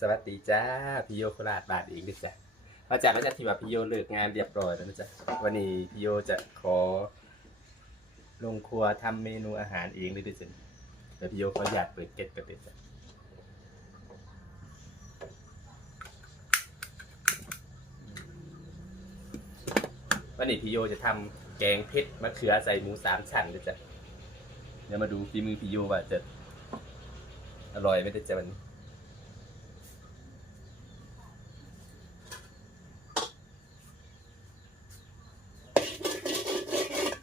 สวัสดีจ้าพี่โยโคราชบาทอีกด้วยจ้ะมาจากมาจากที่ว่าพี่โยเลิกงานเรียบร้อยแล้วนะจ๊ะวันนี้พี่โยจะขอ ลงครัวทำเมนูอาหารเองเลยด้วยจ้ะเดี๋ยวพี่โยขออยากเปิดเก็ตกันเลยจ้ะวันนี้พี่โยจะทำแกงเผ็ดมะเขือใส่หมูสามชั้นด้วยจ้ะเดี๋ยวมาดูฝีมือพี่โยว่าจะอร่อยไหมเด้อจ้ะวันนี้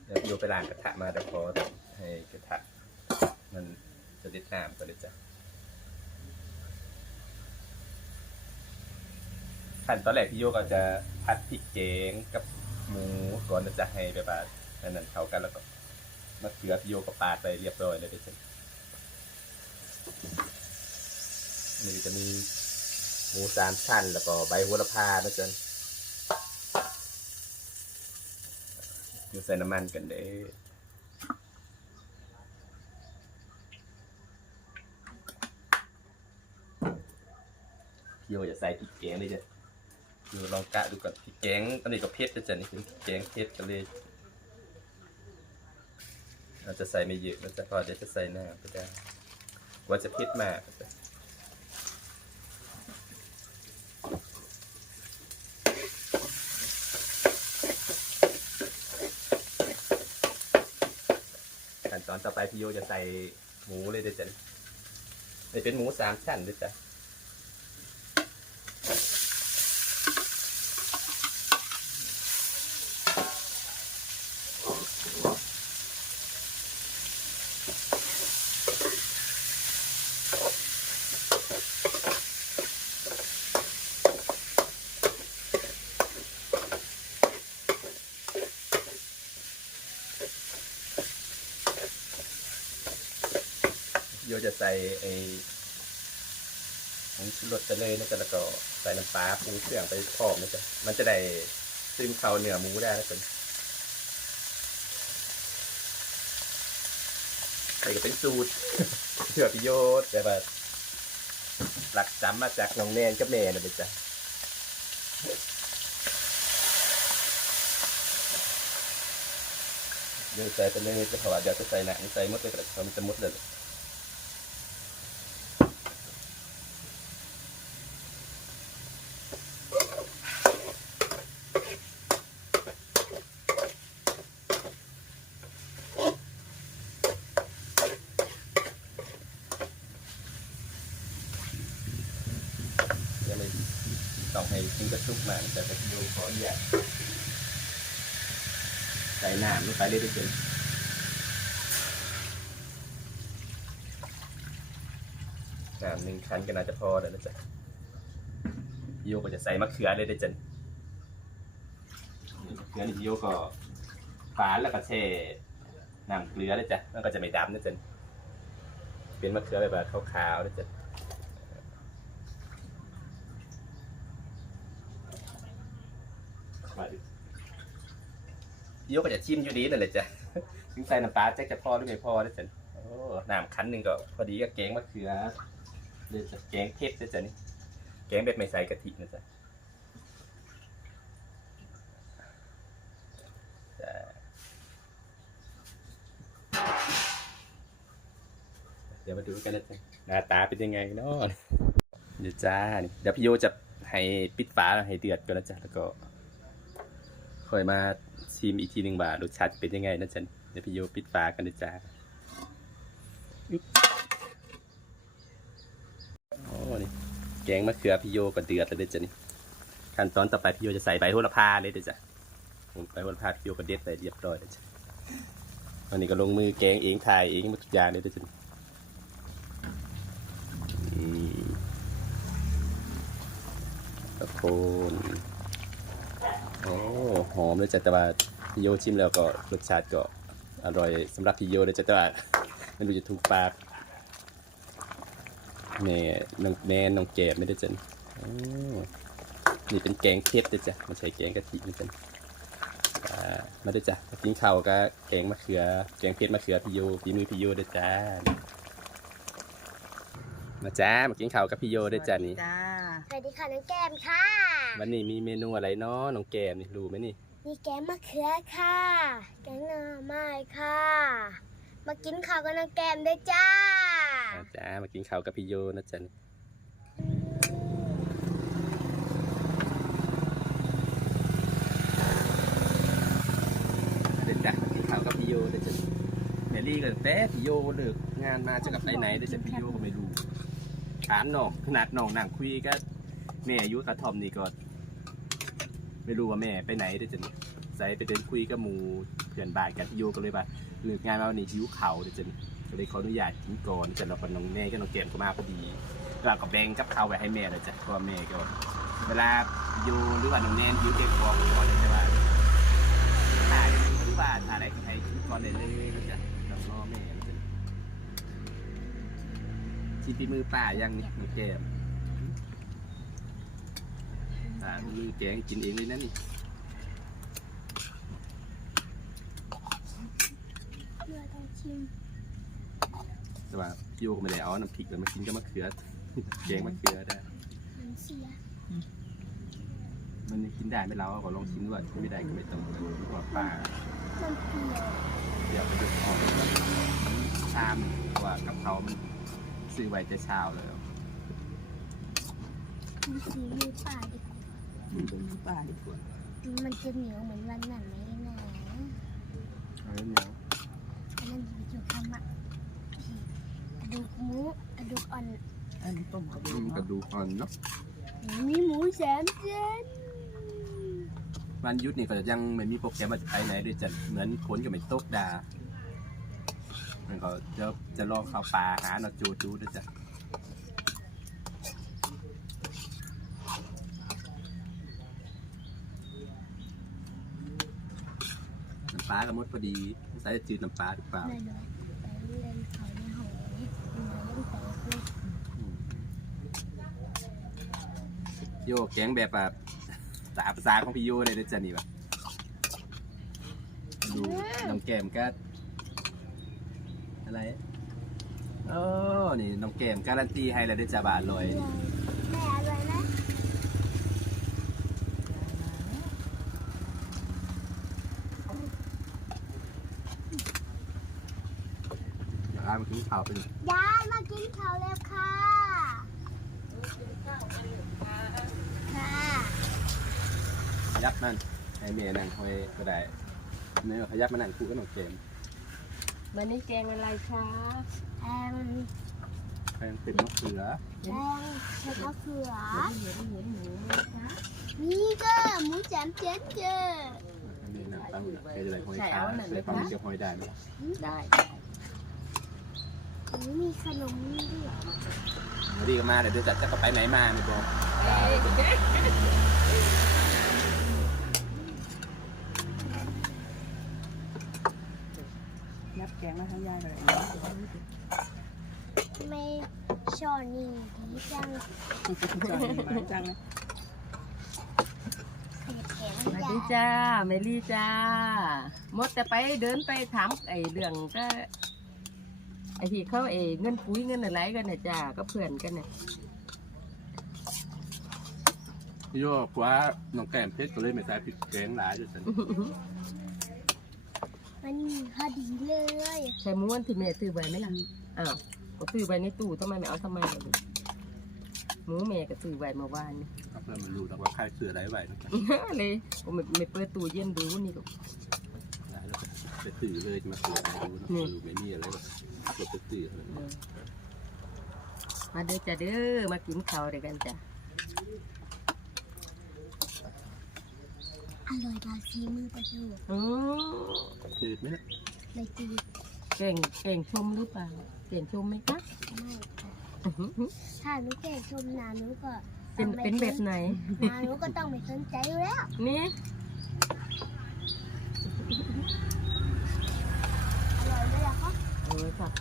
เดี๋ยวพี่โย ไปล้างกระทะมาเดี๋ยวพอให้กระทะมันจะได้น้ำก่อนเลยจ้ะขั้นตอนแรกพี่โยก็จะผัดพริกแกงกับหมูก่อนนะจะให้แบบว่าอันนั้นเข้ากันแล้วก็มะเขือพี่โยก็ปาดไปเรียบร้อยเลยเดี๋ยวจ้ะนี่จะมีหมูสามชั้นแล้วก็ใบโหระพานะจ๊ะ อยู่ใส่น้ำมันกันเด้อพี่โยจะใส่พริกแกงเลยจ้ะพี่ลองกะดูก่อนพริกแกงตอนนี้ก็เผ็ดนะจ๊ะนี่คือพริกแกงเผ็ดกันเลย เราจะใส่ไม่เยอะเราจะพอเดี๋ยวจะใส่หน้าก็ได้ว่าจะเผ็ดมากนะจ๊ะ ขั้นตอนต่อไปพี่โยจะใส่หมูเลยเด้อจ้ะนี่เป็นหมูสามชั้นด้วยจ้ะ โยจะใส่ไอ้ผงชูรสไปเลยนะจ๊ะแล้วก็ใส่น้ำปลาปรุงเครื่องไปพร้อมนะจ๊ะมันจะได้ซึมเข้าเนื้อหมูได้นะจ๊ะใส่ก็เป็นสูตรเพื่อประโยชน์แต่ว่าหลักจำมาจากน้องแนนกับแม่นะเด็จ้ะเดี๋ยวใส่ไปเลยจะเพราะว่าเดี๋ยวจะใส่หนังใส่หมดเลยก็ได้เพราะมันจะหมดเลย ยังไม่ ให้ทิ้งกระชุกมาแต่จะดูขออนุญาตใส่น้ำลงไปเลยทุกคนน้ำหนึ่งคันก็น่าจะพอแล้วนะจ๊ะโยก็จะใส่มะเขือเลยได้จ้ะนี่มะเขือนี่พี่โยก็ฝานแล้วก็แช่น้ำเกลือเลยจ้ะมันก็จะไม่ดำนะจ๊ะเป็นมะเขือแบบขาวๆนะจ๊ะ ยกก็จะชิมอยู่ดีนั่นแหละจ้ะถึงใส่น้ำปลาแจ็คจะพอหรือไม่พอนะจ๊ะโอ้น้ำคันหนึ่งก็พอดีกับแกงมะเขือเลยจะแกงเผ็ดนะจ๊ะนี่แกงแบบไม่ใส่กะทินะจ๊ะจ้ะเดี๋ยวมาดูกันนะจ๊ะหน้าตาเป็นยังไงเนาะเดี๋ยวจ้านี่เดี๋ยวพี่โยจะให้ปิดฝาให้เดือดก่อนนะจ๊ะแล้วก็ค่อยมา ชิมอีกทีหนึ่งบาทรสชาติเป็นยังไงนะจ๊ะเดี๋ยวพี่โยปิดฝากันนะจ๊ะอึ๊บโอ้นี่แกงมะเขือพี่โยก็เดือดแล้วเด้อจ้ะนี่ขั้นตอนต่อไปพี่โยจะใส่ใบโหระพาเลยเด้อจ้ะใบโหระพาพี่โยก็เด็ดไปเรียบร้อยแล้วจ้ะวันนี้ก็ลงมือแกงเองถ่ายเองหมดทุกอย่างเลยเด้อจ้ะตะโคนโอ้หอมเลยจ้ะแต่ว่า พี่โยชิมแล้วก็รสชาติก็อร่อยสำหรับพี่โยเลยจ้ะแต่ว่าไม่รู้จะถูกปากแม่น้องแม่น้องแก้มไม่ได้จ้ะโอ้นี่เป็นแกงเผ็ดเลยจ้ะไม่ใช่แกงกะทินะจ้ะอ่ามาได้จ้ะมากินข้าวก็แกงมะเขือ แกงเผ็ดมะเขือพี่โยฝีมือพี่โยเด้อจ้ามาจ้ามากินข้าวกับพี่โยด้วยจ้านี่จ้าสวัสดีค่ะน้องแก้มค่ะ วันนี้มีเมนูอะไรเนาะน้องแกมนี่รู้ไหมนี่ มีแกงมะเขือค่ะ แกงหน่อไม้ค่ะ มากินข้าวกับน้องแก้มด้วยจ้ามาจ้ามากินข้าวกับพี่โยนะจ้านี่เด็ดจ้ะมากินข้าวกับพี่โยด้วยจ้ะแมรี่กันแต่พี่โยเลิกงานมาจะกลับไปไหนด้จ้ะพี่โยก็ไม่รู้ถามน้องขนาดน้องนั่งคุยก็แม่อายุกระทอมนี่ก็ ไม่รู้ว่าแม่ไปไหนได้จะนี่ใส่ไปเดินคุยกับหมูเพื่อนบ้านกันพี่โยก็เลยว่าเลิกงานมาวันนี้หิวเขาวด้วยจ้ะนี่ก็เลยขออนุญาตกินก่อนแต่เรากับน้องแม่กับน้องเกมก็มาพอดีเราก็แบ่งกับข้าวไว้ให้แม่เลยจ้ะเพราะว่าแม่ก็เวลาอยู่หรือว่าน้องแนนอยู่เก็บของก่อนเลยใช่ไหมถ่ายหรือว่าถ่ายอะไรก็ให้กินก่อนได้เลยนะจ๊ะน้องพ่อแม่นะจ๊ะชิมฝีมือป้ายังนี่น้องแกม ป้ามือแกงกินเองเลยนะนี่เพื่อต้องชิมแต่ว่าพี่โยก็ไม่ได้เอาน้ำพริกแล้วมากินก็มะเขือ แกงมะเขือได้ มันเสียมันกินได้ไหม่เราก็ลองชิมด้วยไม่ได้ก็ไม่ต้องดีกว่าป้ามันเปรี้ยวเดี๋ยวไปดูออกชามเพราะว่ากับเขามันซื้อไว้จะเช้าเลย มันสีมือป่าดีกว่า มันเป็นน้ปลาดีกว่ามันจะเหนียวเหมือนวันนั้นไหมนะเอาเนี้ยอันนั้นอยู่คำอะกระดูกหมูกระดูกอ่อนอันนี้ต้มกระดูกกระเนาะดูกอ่อนเนาะมีหมูแสามเส้นวันหยุดนี่ก็ยังไม่มีโปรแกรมว่าจะไปไหนด้วยจะเหมือนฝนก็ไม่ตกดามันก็จะจะลองเข้าป่าหาเนาจูจูด้วยจ้ะน้ำป ลากับมดพอดีใส่จืดน้ำปลาหรือเปล่าไม่เลยไปเล่นเขาในหอยมันเล่นแต่คือโยแกงแบบแบบสาภาษาของพี่โยเลยนะจ๊ะนี่แบบดูน้องแก้มก็อะไรโอ้นี่น้องแก้มการันตีให้แล้วได้อจ้าบาทลอย แม่อะไรนะ เดี๋ยวอามากิน ข้าวเป็นยายมากินข้าวแล้วค่ะ ค่ะ ขยับนั่นให้เมย์นั่งคอยก็ได้เนื้อขยับมานั่งคู่กับน้องแก้มวันนี้แกงอะไรคะแองแพงเป็นมะเขือแองเห็ดมะเขือเห็นเห็นหมูไหมคะนี่ก็หมูสามเจ็ดเจอให้เมย์นั่งตั้งแกจะได้หอยขาใส่ปลาหมึกจะหอยได้ไหม ได้หนู มีขนมด้วยเดี๋ยวดีก็มาเดี๋ยวเดี๋ยวจัดจะก็ไปไหนมาไม่บอกนับแกงมาทั้งยายเลยไม่ชอนี่ดีจังจอดดีมาจังนะขยับแขนสวัสยาดียจ้าเมลี่จ้าหมดแต่ไปเดินไปถามไอ้เรื่องก็ไอ้ที่เขาเอเงินปุ๋ยเงินอะไรกันเนี่ยจ้าก็เพื่อนกันเนี่ยพี่โยกว่าน้องแก้มเพชรก็เลยไม่ใส่พริกแกงหลายด้วยสันมันพอดีเลยใช่ม้วนที่แม่ซื้อไว้ไหมล่ะอ้าวก็ซื้อไว้ในตู้ทำไมไม่เอาทำไมล่ะลูกหมูแม่ก็ซื้อไว้เมื่อวานนี่เพื่อนมันรู้แล้วว่าใครเสืออะไรไว้นะครับเลยผมไม่ไม่เปิดตู้เย็นดูนี่ก็แล้วก็ไปตื่นเลยมาตรวจดูนะนี่ดูไม่มีอะไรแบบต รวจไปตื่นเลยมาเด้อจ้าเด้อมากินข้าวด้วยกันจ้ะอร่อยบาซีมือประโยชน์อืมตื่นไหมล่ะไม่จืดเก่งเก่งชมหรือเปล่าเก่งชมไหมคะไม่ค่ะถ้าหนูแก่ชมนาหนูก็เป็นเป็นแบบไหน นาหนูก็ต้องไม่สนใจอยู่แล้วนี่ อร่อยเลยอะคะ เออ ค่ะ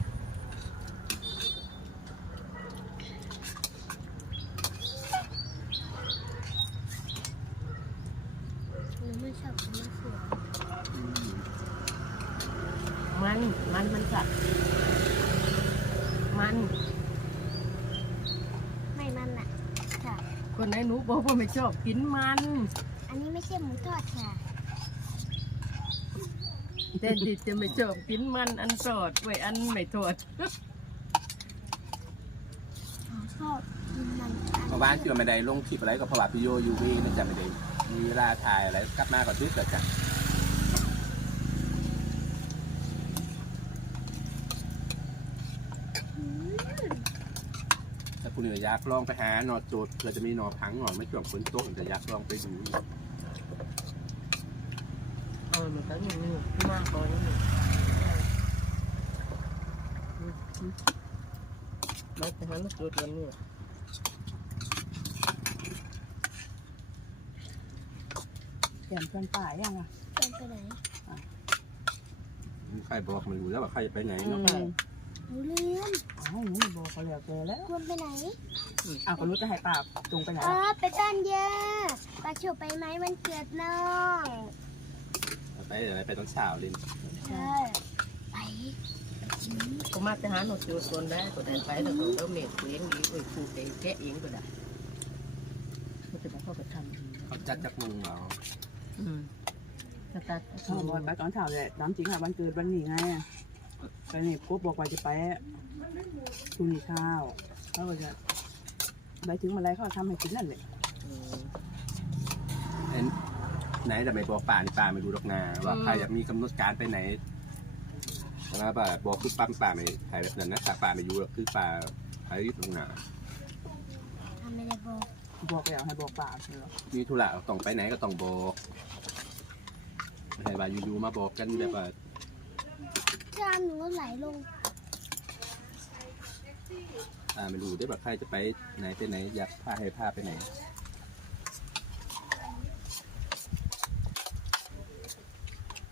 หนูไม่ชอบกินมะเขืออืมมัน มันมันสัตว์มันคนไหนหนูบอกว่าไม่ชอบกินมัน อันนี้ไม่ใช่หมูทอดค่ะ แต่ดิจะไม่ชอบกินมันอันสดไว้อันไม่ทอดชอบกินมันเพราะว่าที่ว่าไม่ได้ลงคลิปอะไรก็เพราะว่าพี่โยอยู่เวีนะจ๊ะไม่ได้มีเวลาถ่ายอะไรกลับมาก็ดึกแล้วจ้ะถ้าคุณเหนืออยากลองไปหาหนอโจดเผื่อจะมีหนอพังหนอไม่ช่วงฝนตกแต่อยากลองไปดู เอามันก็อย่างนี้มากกว่านี้มาแต่หันจุดวันนี้เตรียมเพื่อนป่ายังอะเป็นไปไหนใครบอกไม่รู้แล้วว่าใครจะไปไหนเนาะหนูลืมอ้าวหนูไม่บอกเขาแล้วแกแล้วควรไปไหนอ้าวก็รู้จะให้ป่าตรงไปไหนอ๋อไปต้นเยอะปลาเฉียวไปไหมมันเกิดน้อง ไปอะไรไปตอนเช้าเลยใช่ไปก็มาแต่หาหนูจุดคนได้ก็ได้ไปแล้วก็เราเม็ดเลี้ยงดีไปปลูกเองแกะเองก็ได้เขาจะมาเข้าไปทำเขาจัดจากมึงเหรออืมสตาร์ทเขาบอกไปตอนเช้าเลยตอนจริงค่ะวันเกิดวันนี้ไงไปนี่กบบอกว่าจะไปพรุ่งนี้เช้าเขาก็จะไปถึงเมื่อไรเขาก็ทำให้กินนั่นเลยอืมเอ็น ไหนจะไม่บอกป่านี่ป่าไม่รู้ดอกนาว่าอืมใครอยากมีกำหนดการไปไหนว่าป่าบอกคือปั๊มป่าไม่ถ่ายแบบนั้นนะแต่ป่าไม่อยู่หรอกคือป่าใครตรงนาทำไม่ได้บอกบอกแล้วให้บอกป่าเหรอมีธุระต้องไปไหนก็ต้องบอกไม่ใช่ว่าอยู่ๆมาบอกกันแบบว่าจานหนูไหลลงป่าไม่รู้ได้แบบใครจะไปไหนไปไหนอยากพาให้พาไปไหน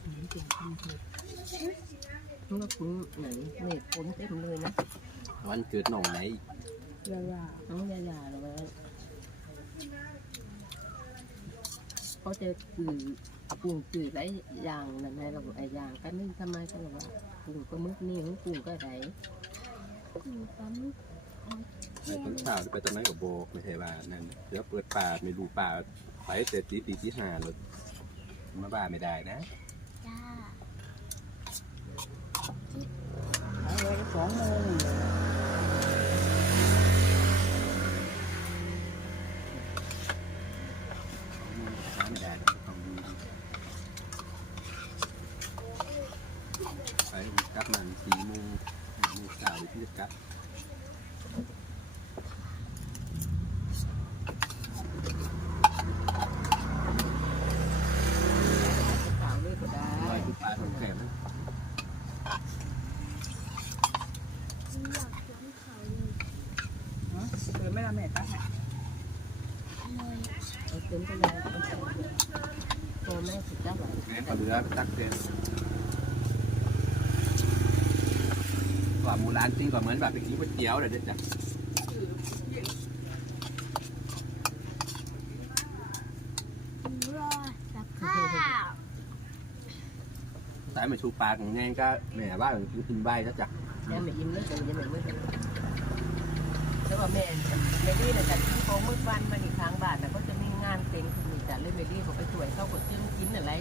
อืม เมื่อคุณไหนเม็ดผลเต็มเลยนะวันเกิดหน่องไหนเวลาน้องยายาเลยเขาจะสื่อปรุงสื่อหลายางนั่นไงเราไอ้ยางก็นึ่งทำไมก็เราว่าปรุงก็มึกนี่ของปรุงก็ได้หนูปั๊มไปตอนเช้าไปตอนนั้นก็บอกไม่ใช่ว่านั่นเดี๋ยวเปิดป่าไม่รู้ป่าไปเสร็จตีตีที่ห้าเลยมาบ้าไม่ได้นะ จ้าเอาไว้สองโมงเลย ไม่ได้ต้องดูไปกลับมันสี่โมงมีสาวที่จะกลับ สาวด้วยก็ได้ ไปทุกป่าของแกม หนูอยากกินเขาเลย เนาะเกิดไม่ละแม่ตั้งให้เอาเต็มไปเลยโตแม่สุดจ้ไหวแม่ก็เหลือตักเต็มกว่าหมูร้านจริงกว่าเหมือนแบบไปกินก๋วยเตี๋ยวเลยเด็ดจ้ะสายมาชูปลาของแง่ก็แม่ว่ากินกินใบแล้วจ้ะแม่ไม่ยิ้มเลยแต่ยังไม่ไม่ แล้วก็แม่แม่ลี่นะจัดที่โค้งมืดวันมาอีกครั้งบาทนะก็จะมีงานเต็งคุณนี่จ้ะเลยแม่ลี่เขาไปช่วยเขาก็จึงกินอะไร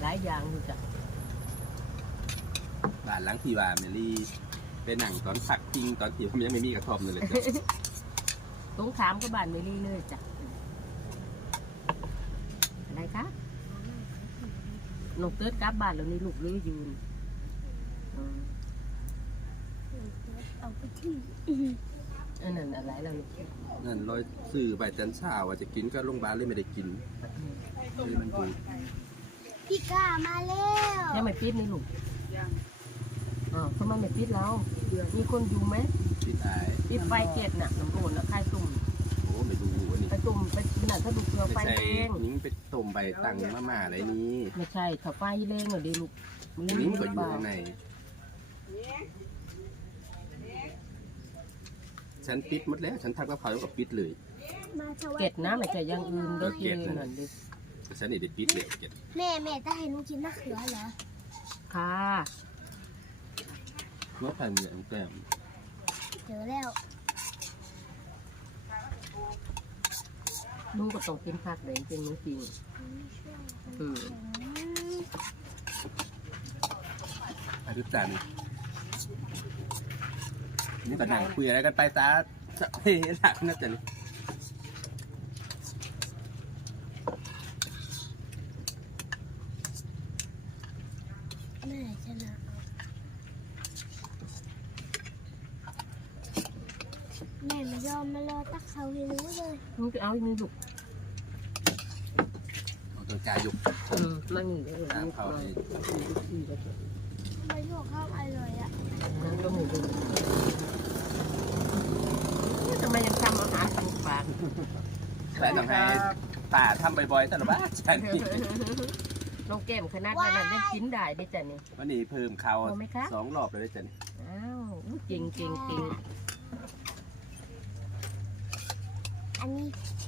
หลายอย่างอยู่จ้ะบ้านหลังที่ว่าเมลี่ไปนั่งตอนพักจริงตอนที่เขายังไม่มีกระท่อมเลยจ้ะตรงขามก็บ้านแม่ลี่เลยจ้ะอะไรคะนกเติร์ดกลับบ้านแล้วนี่ลูกลืออยู่อืมเอาไปที่ อันนั้นอะไรเราลูกนั่นลอยซื้อใบจันเช้าว่าจะกินก็โรงพยาบาลเลยไม่ได้กินเลยมันบูดพี่ก้ามาแล้วยังไม่ปิดนี่ลูกอ๋อทำไมไม่ปิดแล้วมีคนอยู่ไหมที่ตายปิดไฟเกล็ดน่ะน้ำโอนน่ะคายตุ่มโอ้ไม่ดูอันนี้ไปตุ่มไปน่ะถ้าดูเกลือไฟไม่ใช่แรงนิ้งไปต้มใบตังมาม่าอะไรนี้ไม่ใช่ถ้าไฟแรงอะดีลูกมันเล่นนิ้งหก็รืออเปยู่ล่าข้างใน ฉันปิดหมดแล้ว ฉันทำกับเขาแล้วก็ปิดเลยมาสวัสเกล็ดดีนะไม่ใช่อยังอื่นเด้อกินนั่นดิฉันนี่ได้ปิดเลยเก็บแม่แม่จะให้หนูกินมะเขือเหรอค่ะเมื่อพันเนี่ยแก้มเจอแล้วหนูก็ต้องกินผักเลยเป็นหนูจริงอืม อาทิตย์จันทร์ นี่ก็นั่งคุยอะไรกันไปซะเฮ้ยหลักน่าจะนี่แม่ชนะแม่ไม่ยอมมารอตักเขาให้หนูเลยหนูจะเอาอีกนี่ลูกเอาตัวกายยุกอืมมันนี่เลยตามเขาให้มาโยกข้าวอร่อยอะนั่นก็ไม่รู้ทำไมยังทำอาหารทางปากแต่ต้องให้ป่าทำบ่อยๆตลอดว่าจันนี่น้องแก้มขนาดนั้นยังกินได้ได้จ้ะเนี่ยวันนี้เพิ่มเขาเอาไหมคะสองรอบเลยได้จันนี่อ้าวอู้เก่งเก่งเก่งอันนี้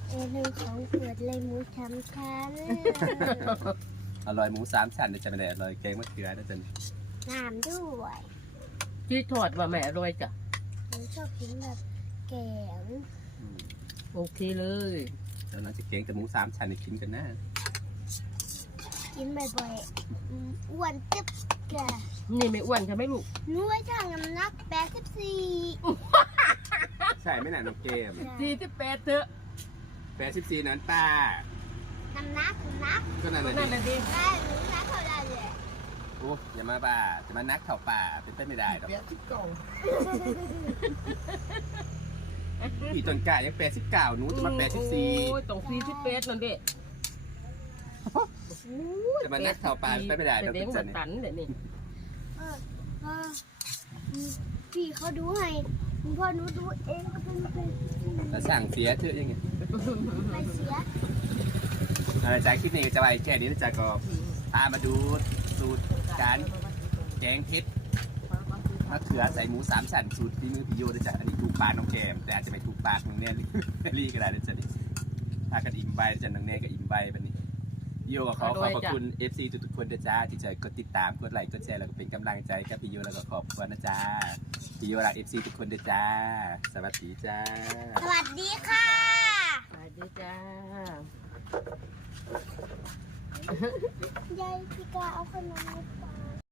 เอหนึ่งของเปิดเลยหมูช้ำชั้นอร่อยหมูสามชั้นเลยจะไม่ได้อร่อยแกงมะเขือได้จัน นี่น้ำด้วยที่ทอดว่าแม่อร่อยจ้ะหนูชอบกินแบบแกงอืมโอเคเลยแล้วเราจะแกงแต่หมูสามชั้นนี่กินกันนะกินบ่อยๆอืมอ้วนจึ๊บแกนี่ไม่อ้วนใช่ไหมลูกหนูไว้ช่างน้ำหนักแปดสิบสี่ใช่ไหมน่ะน้องเกมสี่สิบแปดเถอะแปดสิบสี่นั้นป้าน้ำหนักน้ำหนักก็นั่นก็แหละนั่นดิ แหละดิได้หนูนักเท่าไหร่เลย โอ้อย่ามาบ้าจะมานักเข่าป่าเป็นไปไม่ได้หรอกเดี๋ยวที่กล่องพี่ต้นกล้ายังแปดสิบเก้าหนูจะมาแปดสิบสี่โอ้ยต้องสี่สิบแปดนั่นเด็จะมานักเข่าป่าเป็นไปไม่ได้หรอกแสดงจัว่านนี่ตันเลยนี่เออเอออืมพี่เขาดูให้คุณพ่อหนูดูเองก็เป็นเป็นแล้วสั่งเสียเถอะยังไงไม่เสียอะไรจากคลิปนี้จะไปแค่นี้นะจ๊ะก็พามาดู สูตรการแกงเผ็ดมะเขือใส่หมูสามชั้นสูตรที่มือพี่โยนะจ๊ะอันนี้ถูกปากน้องแกมแต่อาจจะไม่ถูกปากน้องแน่ลี่ลี่ก็ได้นะจ๊ะนี่พากันอิ่มใบนะจ๊ะน้องแน่ก็อิ่มใบแบบนี้พี่โยก็ขอขอบพระคุณ FC ทุกๆคนนะจ๊ะที่จะกดติดตามกดไลค์กดแชร์แล้วก็เป็นกำลังใจกับพี่โยแล้วก็ขอบคุณนะจ๊ะพี่โยรัก FC ทุกคนนะจ๊ะสวัสดีจ้าสวัสดีค่ะสวัสดีจ้า ยายพี่